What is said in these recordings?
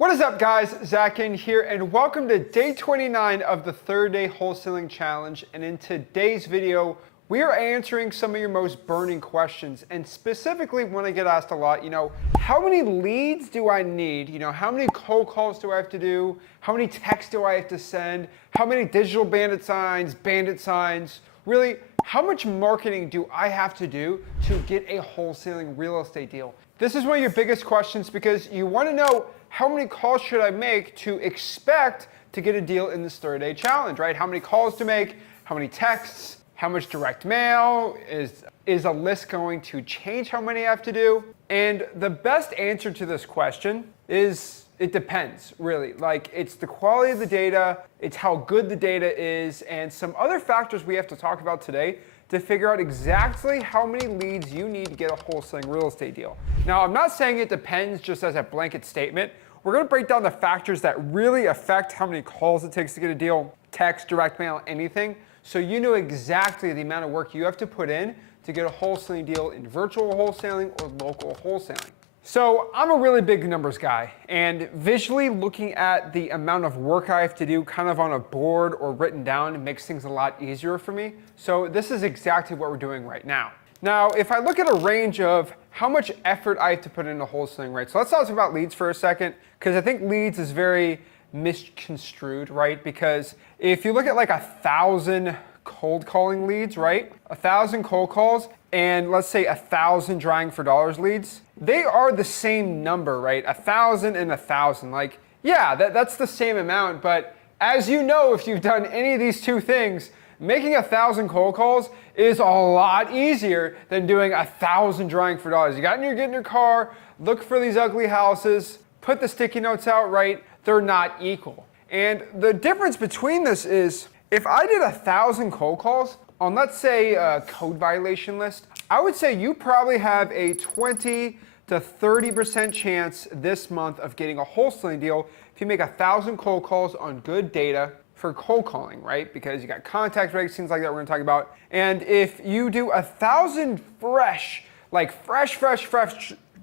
What is up, guys? Zach in here, and welcome to day 29 of the 3rd-day wholesaling challenge. And in today's video, we are answering some of your most burning questions. And specifically, when I get asked a lot, how many leads do I need? How many cold calls do I have to do? How many texts do I have to send? How many digital bandit signs? Really, how much marketing do I have to do to get a wholesaling real estate deal? This is one of your biggest questions because you want to know how many calls should I make to expect to get a deal in this 3rd-day challenge, right? How many calls to make, how many texts, how much direct mail, is a list going to change how many I have to do? And the best answer to this question is it depends, really. Like, it's the quality of the data, it's how good the data is, and some other factors we have to talk about today to figure out exactly how many leads you need to get a wholesaling real estate deal. Now, I'm not saying it depends just as a blanket statement. We're gonna break down the factors that really affect how many calls it takes to get a deal, text, direct mail, anything, so you know exactly the amount of work you have to put in to get a wholesaling deal in virtual wholesaling or local wholesaling. So I'm a really big numbers guy, and visually looking at the amount of work I have to do kind of on a board or written down makes things a lot easier for me. So this is exactly what we're doing right now. Now, if I look at a range of how much effort I have to put into wholesaling, right? So let's talk about leads for a second, because I think leads is very misconstrued, right? Because if you look at like 1,000 cold calling leads, right? 1,000 cold calls and let's say 1,000 drying for dollars leads, they are the same number, right? 1,000 and 1,000. Like, yeah, that's the same amount, but as you know, if you've done any of these two things, making 1,000 cold calls is a lot easier than doing 1,000 drying for dollars. You get in your car, look for these ugly houses, put the sticky notes out, right? They're not equal. And the difference between this is, if I did 1,000 cold calls on, let's say, a code violation list, I would say you probably have a 20 to 30% chance this month of getting a wholesaling deal if you make 1,000 cold calls on good data for cold calling, right? Because you got contact rates, things like that we're gonna talk about. And if you do 1,000 fresh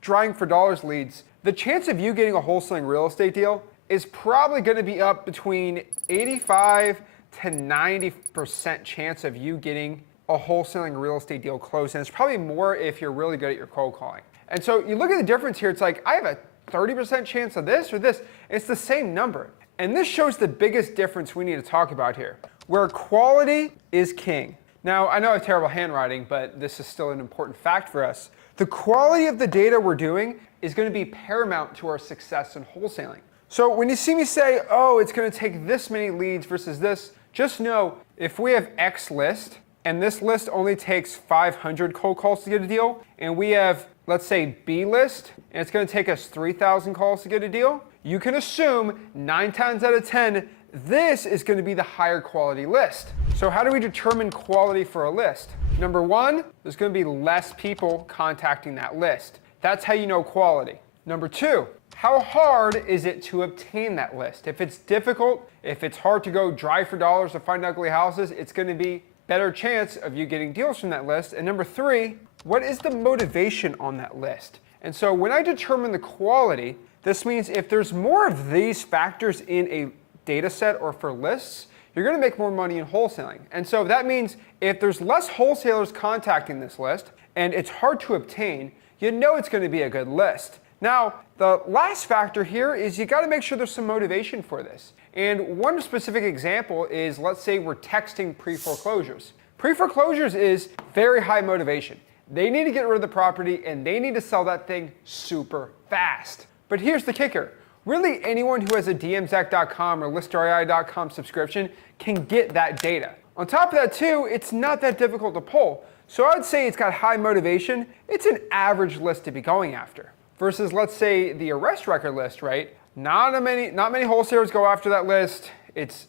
drying for dollars leads, the chance of you getting a wholesaling real estate deal is probably gonna be up between 85 to 90% chance of you getting a wholesaling real estate deal closed. And it's probably more if you're really good at your cold calling. And so you look at the difference here, it's like, I have a 30% chance of this or this. It's the same number. And this shows the biggest difference we need to talk about here, where quality is king. Now, I know I have terrible handwriting, but this is still an important fact for us. The quality of the data we're doing is gonna be paramount to our success in wholesaling. So when you see me say, oh, it's gonna take this many leads versus this, just know if we have X list, and this list only takes 500 cold calls to get a deal, and we have, let's say, B list, and it's gonna take us 3,000 calls to get a deal, you can assume 9 times out of 10, this is gonna be the higher quality list. So how do we determine quality for a list? Number one, there's gonna be less people contacting that list. That's how you know quality. Number two, how hard is it to obtain that list? If it's difficult, if it's hard to go drive for dollars to find ugly houses, it's gonna be better chance of you getting deals from that list. And number three, what is the motivation on that list? And so when I determine the quality, this means if there's more of these factors in a data set or for lists, you're gonna make more money in wholesaling. And so that means if there's less wholesalers contacting this list and it's hard to obtain, you know it's gonna be a good list. Now, the last factor here is you gotta make sure there's some motivation for this. And one specific example is, let's say we're texting pre-foreclosures. Pre-foreclosures is very high motivation. They need to get rid of the property and they need to sell that thing super fast. But here's the kicker. Really, anyone who has a dmzack.com or listerei.com subscription can get that data. On top of that too, it's not that difficult to pull. So I would say it's got high motivation. It's an average list to be going after. Versus, let's say, the arrest record list, right? Not many wholesalers go after that list. It's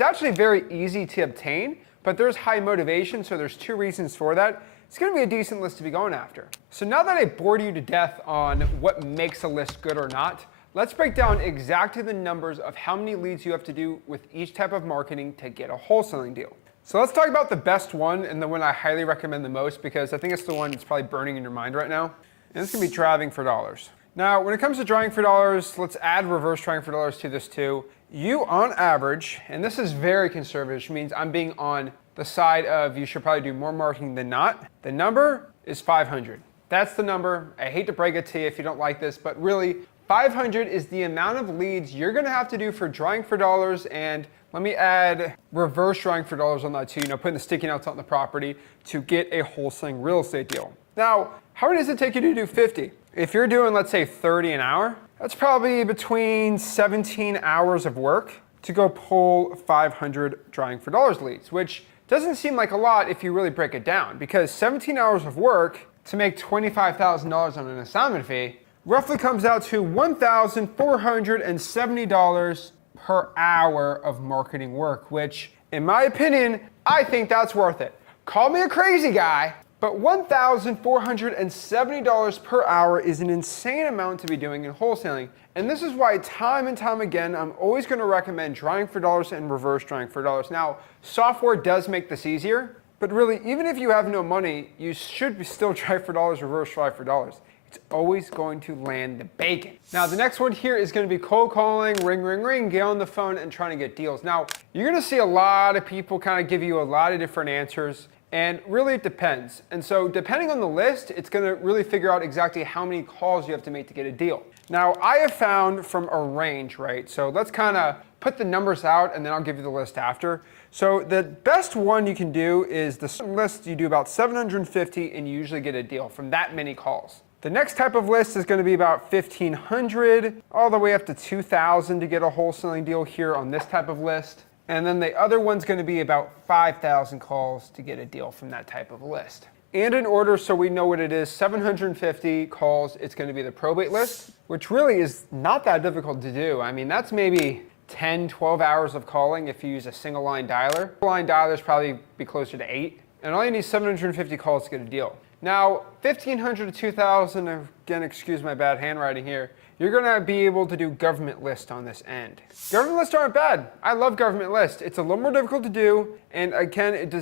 actually very easy to obtain, but there's high motivation, so there's two reasons for that. It's gonna be a decent list to be going after. So now that I bored you to death on what makes a list good or not, let's break down exactly the numbers of how many leads you have to do with each type of marketing to get a wholesaling deal. So let's talk about the best one and the one I highly recommend the most, because I think it's the one that's probably burning in your mind right now. And it's gonna be driving for dollars. Now, when it comes to drawing for dollars, let's add reverse drawing for dollars to this too. You, on average, and this is very conservative, which means I'm being on the side of you should probably do more marketing than not. The number is 500. That's the number. I hate to break it to you if you don't like this, but really, 500 is the amount of leads you're gonna have to do for drawing for dollars, and let me add reverse drawing for dollars on that too, putting the sticky notes on the property to get a wholesaling real estate deal. Now, how long does it take you to do 50? If you're doing, let's say 30 an hour, that's probably between 17 hours of work to go pull 500 drawing for dollars leads, which doesn't seem like a lot if you really break it down, because 17 hours of work to make $25,000 on an assignment fee roughly comes out to $1,470 per hour of marketing work, which in my opinion, I think that's worth it. Call me a crazy guy, but $1,470 per hour is an insane amount to be doing in wholesaling. And this is why time and time again, I'm always gonna recommend drawing for dollars and reverse drawing for dollars. Now, software does make this easier, but really, even if you have no money, you should still try for dollars, reverse try for dollars. It's always going to land the bacon. Now, the next one here is gonna be cold calling, ring, ring, ring, get on the phone and trying to get deals. Now, you're gonna see a lot of people kind of give you a lot of different answers, and really it depends. And so depending on the list, it's gonna really figure out exactly how many calls you have to make to get a deal. Now, I have found from a range, right? So let's kind of put the numbers out and then I'll give you the list after. So the best one you can do is the list, you do about 750 and you usually get a deal from that many calls. The next type of list is going to be about 1,500 all the way up to 2,000 to get a wholesaling deal here on this type of list. And then the other one's going to be about 5,000 calls to get a deal from that type of list. And in order so we know what it is, 750 calls, it's going to be the probate list, which really is not that difficult to do. I mean, that's maybe 10, 12 hours of calling if you use a single line dialer. Line dialers probably be closer to 8. And all you need is 750 calls to get a deal. Now, 1,500 to 2,000, again, excuse my bad handwriting here, you're gonna be able to do government list on this end. Government lists aren't bad. I love government lists. It's a little more difficult to do, and again, it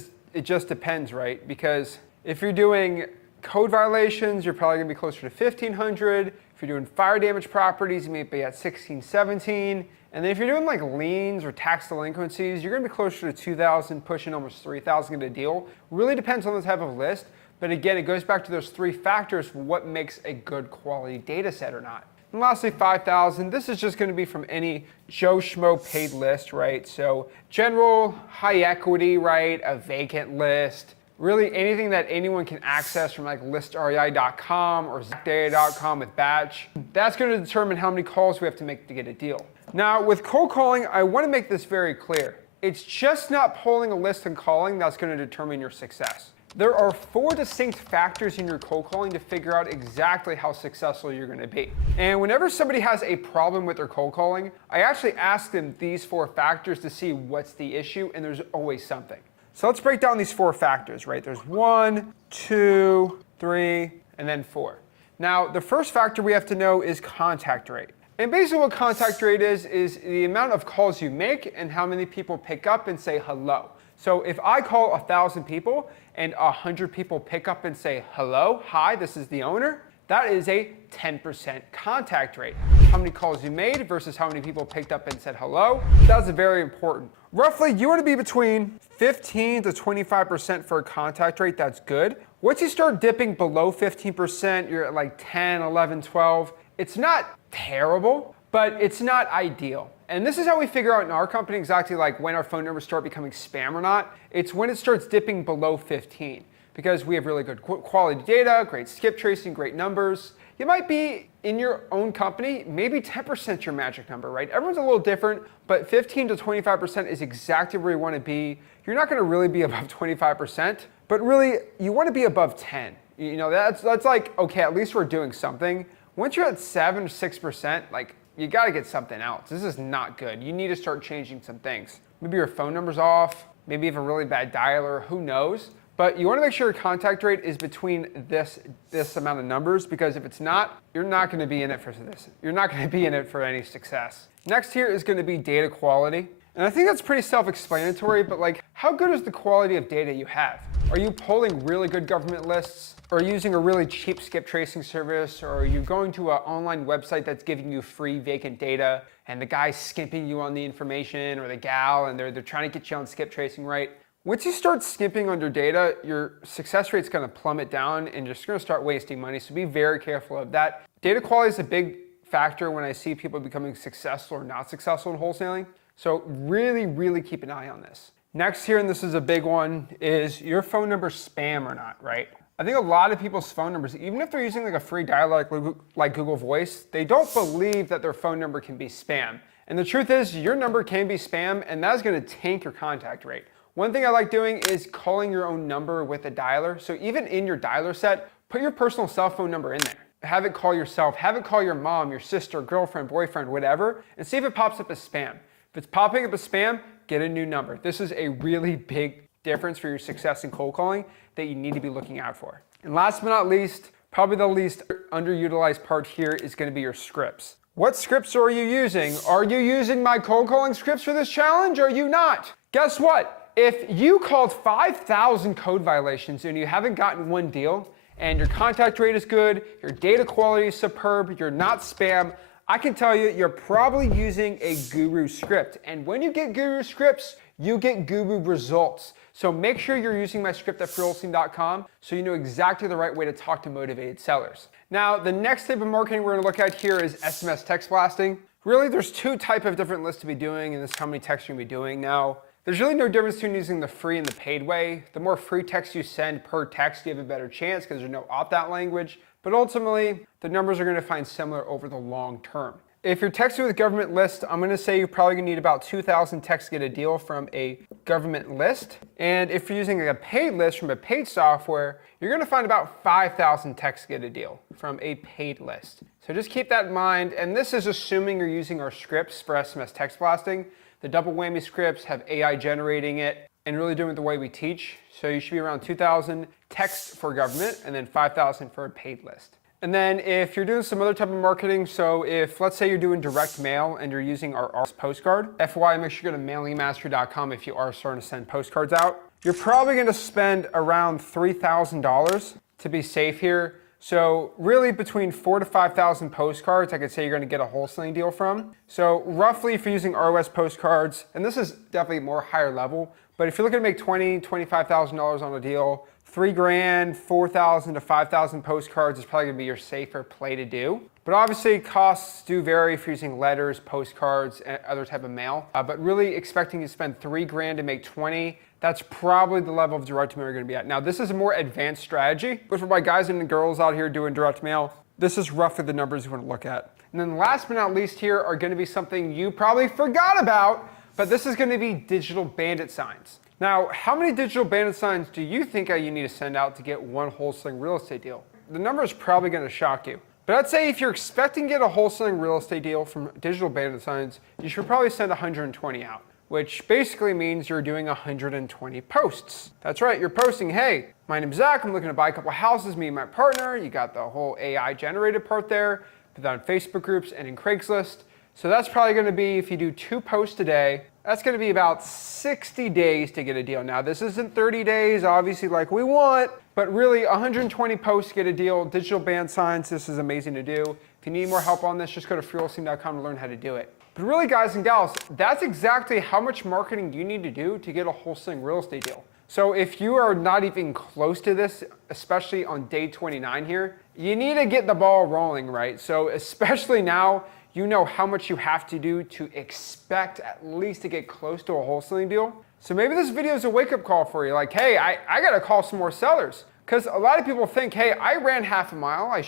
just depends, right? Because if you're doing code violations, you're probably gonna be closer to 1,500. If you're doing fire damage properties, you may be at 16, 17. And then if you're doing like liens or tax delinquencies, you're gonna be closer to 2,000, pushing almost 3,000 to get a deal. Really depends on the type of list. But again, it goes back to those three factors for what makes a good quality data set or not. And lastly, 5,000, this is just gonna be from any Joe Schmo paid list, right? So general, high equity, right? A vacant list, really anything that anyone can access from like listrei.com or zachdata.com with batch. That's gonna determine how many calls we have to make to get a deal. Now with cold calling, I wanna make this very clear. It's just not pulling a list and calling that's gonna determine your success. There are 4 distinct factors in your cold calling to figure out exactly how successful you're gonna be. And whenever somebody has a problem with their cold calling, I actually ask them these 4 factors to see what's the issue, and there's always something. So let's break down these 4 factors, right? There's 1, 2, 3, and then 4. Now, the first factor we have to know is contact rate. And basically what contact rate is the amount of calls you make and how many people pick up and say hello. So if I call 1,000 people and 100 people pick up and say, hello, hi, this is the owner, that is a 10% contact rate. How many calls you made versus how many people picked up and said hello, that's very important. Roughly, you want to be between 15 to 25% for a contact rate, that's good. Once you start dipping below 15%, you're at like 10, 11, 12, it's not terrible, but it's not ideal. And this is how we figure out in our company exactly like when our phone numbers start becoming spam or not. It's when it starts dipping below 15 because we have really good quality data, great skip tracing, great numbers. You might be in your own company, maybe 10% your magic number, right? Everyone's a little different, but 15 to 25% is exactly where you want to be. You're not going to really be above 25%, but really you want to be above 10. You know, that's like, okay, at least we're doing something. Once you're at 7 or 6%, like, you gotta get something else. This is not good. You need to start changing some things. Maybe your phone number's off, maybe you have a really bad dialer, who knows? But you wanna make sure your contact rate is between this amount of numbers, because if it's not, you're not gonna be in it for this. You're not gonna be in it for any success. Next here is gonna be data quality. And I think that's pretty self-explanatory, but like, how good is the quality of data you have? Are you pulling really good government lists? Or are you using a really cheap skip tracing service? Or are you going to an online website that's giving you free vacant data and the guy's skimping you on the information, or the gal, and they're trying to get you on skip tracing, right? Once you start skimping on your data, your success rate's gonna plummet down and you're just gonna start wasting money. So be very careful of that. Data quality is a big factor when I see people becoming successful or not successful in wholesaling. So really, really keep an eye on this. Next here, and this is a big one, is your phone number spam or not, right? I think a lot of people's phone numbers, even if they're using like a free dialer like Google Voice, they don't believe that their phone number can be spam. And the truth is, your number can be spam, and that's gonna tank your contact rate. One thing I like doing is calling your own number with a dialer. So even in your dialer set, put your personal cell phone number in there. Have it call yourself, have it call your mom, your sister, girlfriend, boyfriend, whatever, and see if it pops up as spam. If it's popping up as spam, get a new number. This is a really big difference for your success in cold calling that you need to be looking out for. And last but not least, probably the least underutilized part here is gonna be your scripts. What scripts are you using? Are you using my cold calling scripts for this challenge, or are you not? Guess what? If you called 5,000 code violations and you haven't gotten one deal, and your contact rate is good, your data quality is superb, you're not spam, I can tell you, you're probably using a guru script. And when you get guru scripts, you get guru results. So make sure you're using my script at freewholesaling.com so you know exactly the right way to talk to motivated sellers. Now, the next type of marketing we're gonna look at here is SMS text blasting. Really, there's two types of different lists to be doing, and this is how many texts you're gonna be doing. Now, there's really no difference between using the free and the paid way. The more free text you send per text, you have a better chance because there's no opt-out language. But ultimately, the numbers are gonna find similar over the long term. If you're texting with government list, I'm gonna say you're probably gonna need about 2,000 texts to get a deal from a government list. And if you're using a paid list from a paid software, you're gonna find about 5,000 texts to get a deal from a paid list. So just keep that in mind. And this is assuming you're using our scripts for SMS text blasting. The double whammy scripts have AI generating it and really doing it the way we teach. So you should be around 2,000 texts for government and then 5,000 for a paid list. And then if you're doing some other type of marketing, so if let's say you're doing direct mail and you're using our postcard, FYI, make sure you go to mailingmastery.com if you are starting to send postcards out. You're probably gonna spend around $3,000 to be safe here. So really between 4,000 to 5,000 postcards, I could say you're gonna get a wholesaling deal from. So roughly if you're using ROS postcards, and this is definitely more higher level, but if you're looking to make $20,000, $25,000 on a deal, $3,000, 4,000 to 5,000 postcards is probably gonna be your safer play to do. But obviously costs do vary if you're using letters, postcards, and other type of mail. But really expecting you to spend $3,000 to make 20, that's probably the level of direct mail you're gonna be at. Now this is a more advanced strategy, but for my guys and girls out here doing direct mail, this is roughly the numbers you wanna look at. And then last but not least here are gonna be something you probably forgot about, but this is gonna be digital bandit signs. Now, how many digital bandit signs do you think you need to send out to get one wholesaling real estate deal? The number is probably gonna shock you. But I'd say if you're expecting to get a wholesaling real estate deal from digital bandit signs, you should probably send 120 out, which basically means you're doing 120 posts. That's right, you're posting, hey, my name's Zach, I'm looking to buy a couple houses, me and my partner. You got the whole AI generated part there, put that on Facebook groups and in Craigslist. So that's probably gonna be, if you do 2 posts a day, that's gonna be about 60 days to get a deal. Now, this isn't 30 days, obviously, like we want, but really 120 posts to get a deal. Digital band signs, this is amazing to do. If you need more help on this, just go to freewholesaling.com to learn how to do it. But really, guys and gals, that's exactly how much marketing you need to do to get a wholesaling real estate deal. So if you are not even close to this, especially on day 29 here, you need to get the ball rolling, right? So especially now, you know how much you have to do to expect at least to get close to a wholesaling deal. So maybe this video is a wake-up call for you. Like, hey, I gotta call some more sellers. Because a lot of people think, hey, I ran half a mile, I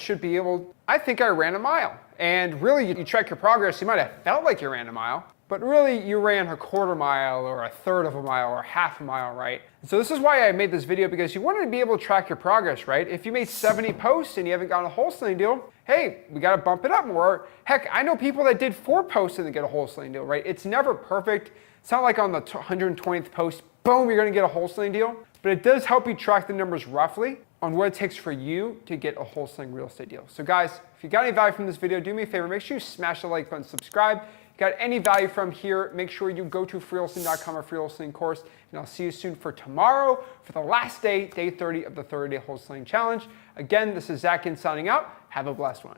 think I ran a mile. And really, you track your progress, you might have felt like you ran a mile, but really you ran a quarter mile or a third of a mile or half a mile, right? And so this is why I made this video, because you wanted to be able to track your progress, right? If you made 70 posts and you haven't gotten a wholesaling deal, hey, we gotta bump it up more. Heck, I know people that did 4 posts and they get a wholesaling deal, right? It's never perfect. It's not like on the 120th post, boom, you're gonna get a wholesaling deal, but it does help you track the numbers roughly. on what it takes for you to get a wholesaling real estate deal. So guys, if you got any value from this video, do me a favor, make sure you smash the like button, subscribe. If you got any value from here, make sure you go to freewholesaling.com or free wholesaling course, and I'll see you soon for tomorrow for the last day, day 30 of the 30-day wholesaling challenge. Again, this is Zach signing out. Have a blessed one.